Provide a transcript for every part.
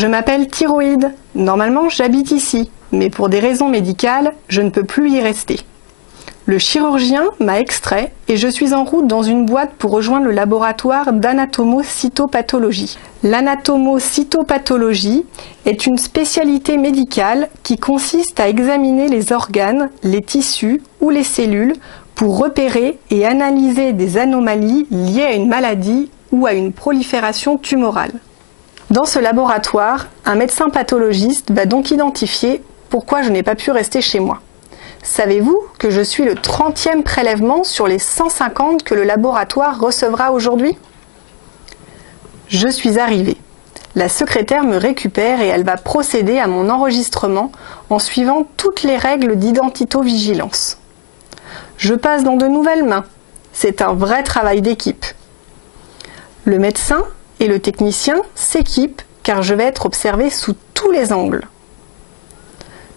Je m'appelle Thyroïde. Normalement, j'habite ici, mais pour des raisons médicales, je ne peux plus y rester. Le chirurgien m'a extrait et je suis en route dans une boîte pour rejoindre le laboratoire d'anatomocytopathologie. L'anatomocytopathologie est une spécialité médicale qui consiste à examiner les organes, les tissus ou les cellules pour repérer et analyser des anomalies liées à une maladie ou à une prolifération tumorale. Dans ce laboratoire, un médecin pathologiste va donc identifier pourquoi je n'ai pas pu rester chez moi. Savez-vous que je suis le 30e prélèvement sur les 150 que le laboratoire recevra aujourd'hui? Je suis arrivée. La secrétaire me récupère et elle va procéder à mon enregistrement en suivant toutes les règles d'identito-vigilance. Je passe dans de nouvelles mains. C'est un vrai travail d'équipe. Le médecin et le technicien s'équipent car je vais être observée sous tous les angles.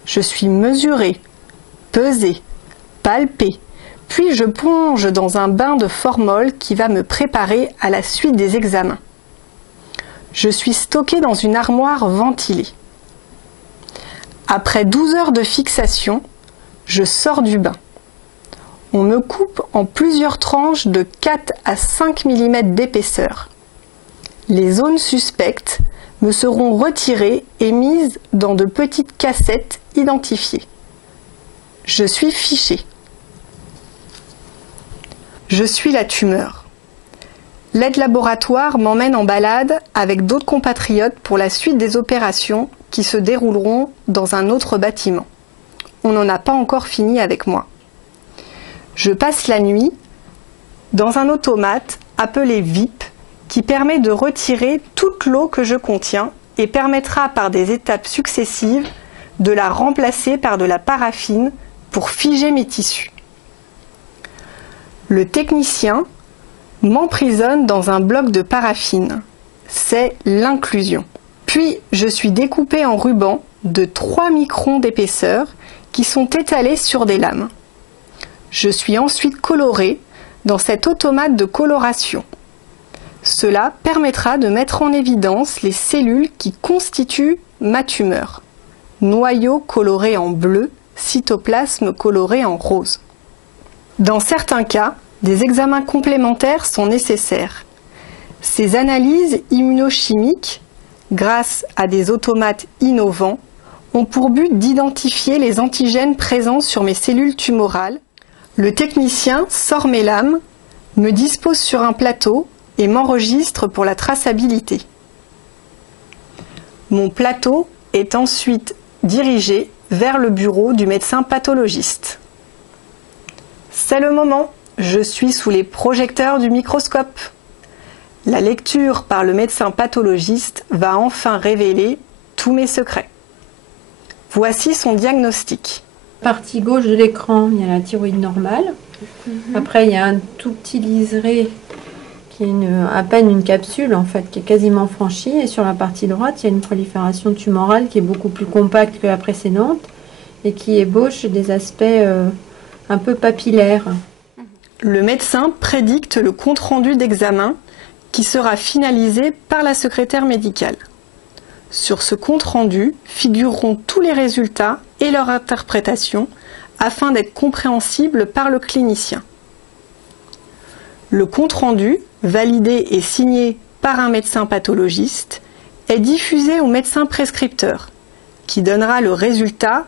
Je suis mesurée, pesée, palpée, puis je plonge dans un bain de formol qui va me préparer à la suite des examens. Je suis stockée dans une armoire ventilée. Après 12 heures de fixation, je sors du bain. On me coupe en plusieurs tranches de 4 à 5 mm d'épaisseur. Les zones suspectes me seront retirées et mises dans de petites cassettes identifiées. Je suis fichée. Je suis la tumeur. L'aide laboratoire m'emmène en balade avec d'autres compatriotes pour la suite des opérations qui se dérouleront dans un autre bâtiment. On n'en a pas encore fini avec moi. Je passe la nuit dans un automate appelé VIP qui permet de retirer toute l'eau que je contiens et permettra par des étapes successives de la remplacer par de la paraffine pour figer mes tissus. Le technicien m'emprisonne dans un bloc de paraffine. C'est l'inclusion. Puis je suis découpée en rubans de 3 microns d'épaisseur qui sont étalés sur des lames. Je suis ensuite colorée dans cet automate de coloration. Cela permettra de mettre en évidence les cellules qui constituent ma tumeur. Noyau coloré en bleu, cytoplasme coloré en rose. Dans certains cas, des examens complémentaires sont nécessaires. Ces analyses immunochimiques, grâce à des automates innovants, ont pour but d'identifier les antigènes présents sur mes cellules tumorales. Le technicien sort mes lames, me dispose sur un plateau et m'enregistre pour la traçabilité. Mon plateau est ensuite dirigé vers le bureau du médecin pathologiste. C'est le moment, je suis sous les projecteurs du microscope. La lecture par le médecin pathologiste va enfin révéler tous mes secrets. Voici son diagnostic. Partie gauche de l'écran, il y a la thyroïde normale. Après, il y a un tout petit liseré qui est à peine une capsule en fait, qui est quasiment franchie. Et sur la partie droite, il y a une prolifération tumorale qui est beaucoup plus compacte que la précédente et qui ébauche des aspects un peu papillaires. Le médecin prédicte le compte-rendu d'examen qui sera finalisé par la secrétaire médicale. Sur ce compte-rendu figureront tous les résultats et leur interprétation afin d'être compréhensibles par le clinicien. Le compte-rendu, validé et signé par un médecin pathologiste, est diffusé au médecin prescripteur qui donnera le résultat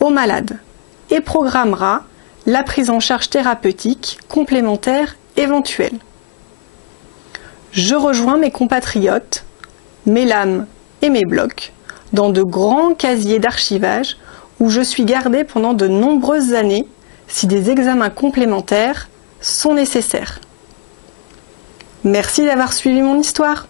au malade et programmera la prise en charge thérapeutique complémentaire éventuelle. Je rejoins mes compatriotes, mes lames et mes blocs dans de grands casiers d'archivage où je suis gardée pendant de nombreuses années si des examens complémentaires sont nécessaires. Merci d'avoir suivi mon histoire.